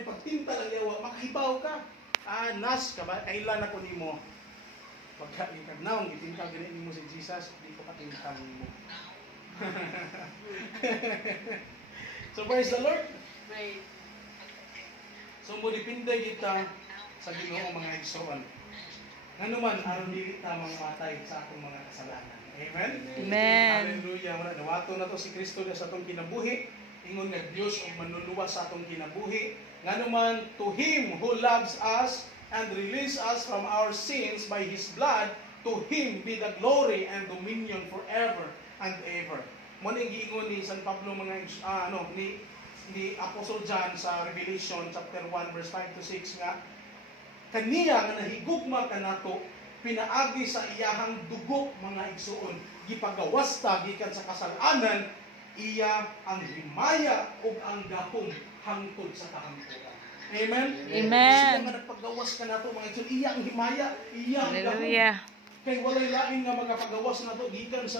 may pagtinta lang yawa, makahibaw ka. Nas ka ba? Kailan ako nimo? Pagka ikagnaong itinta ganyan mo si Jesus, di ko katintang mo. So praise the Lord. So mo dipinday kita sa Ginoo mga igsoon. Nganuman aron dili ta mangmatay sa atong mga kasalanan. Amen. Amen. Hallelujah. Wala nawato na to si Kristo sa atong kinabuhi. Ingon nga Dios og manluluwas sa atong kinabuhi. Nganuman to him who loves us and release us from our sins by his blood, to him be the glory and dominion forever and ever. Mo ning giingon ni San Pablo mga ni Apostle John sa Revelation chapter 1 verse 5 to 6 nga kaniya nga nahigugma kanato pinaagi sa iyahang dugo mga igsuon gipagawas ta gikan sa kasalanan iya ang himaya ug ang gahom hangtod sa kahangturan. Amen. Amen. Sila nga nagpagawas kanato mga igsuon iya ang himaya iya ang gahom. Hallelujah. Kay walay lain nga magapagawas nato gikan sa